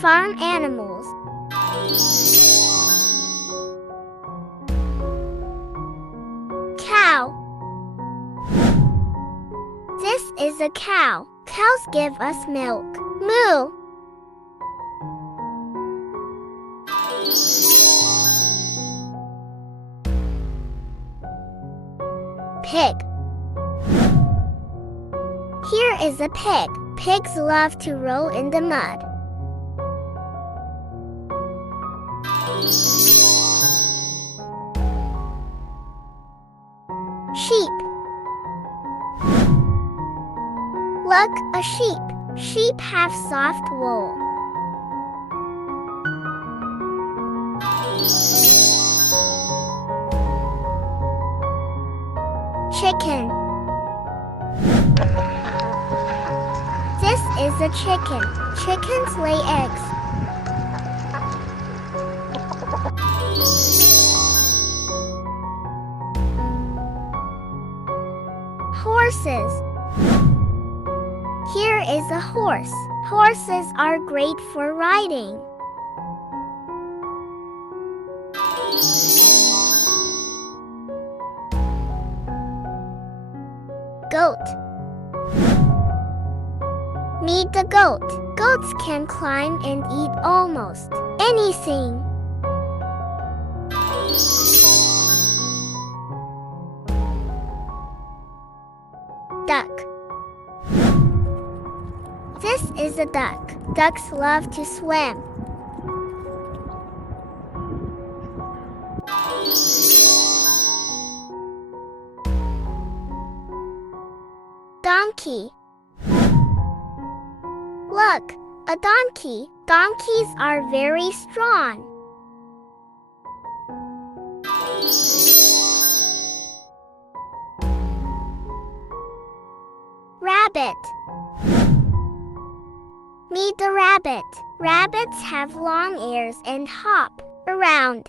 Farm animals. Cow. This is a cow. Cows give us milk. Moo. Pig. Here is a pig. Pigs love to roll in the mud. Sheep. Look, a sheep. Sheep have soft wool. Chicken. This is a chicken. Chickens lay eggs. Horses. Here is a horse. Horses are great for riding. Goat. Meet the goat. Goats can climb and eat almost anything. Duck. This is a duck. Ducks love to swim. Donkey. Look, a donkey. Donkeys are very strong. Rabbit. Meet the rabbit. Rabbits have long ears and hop around.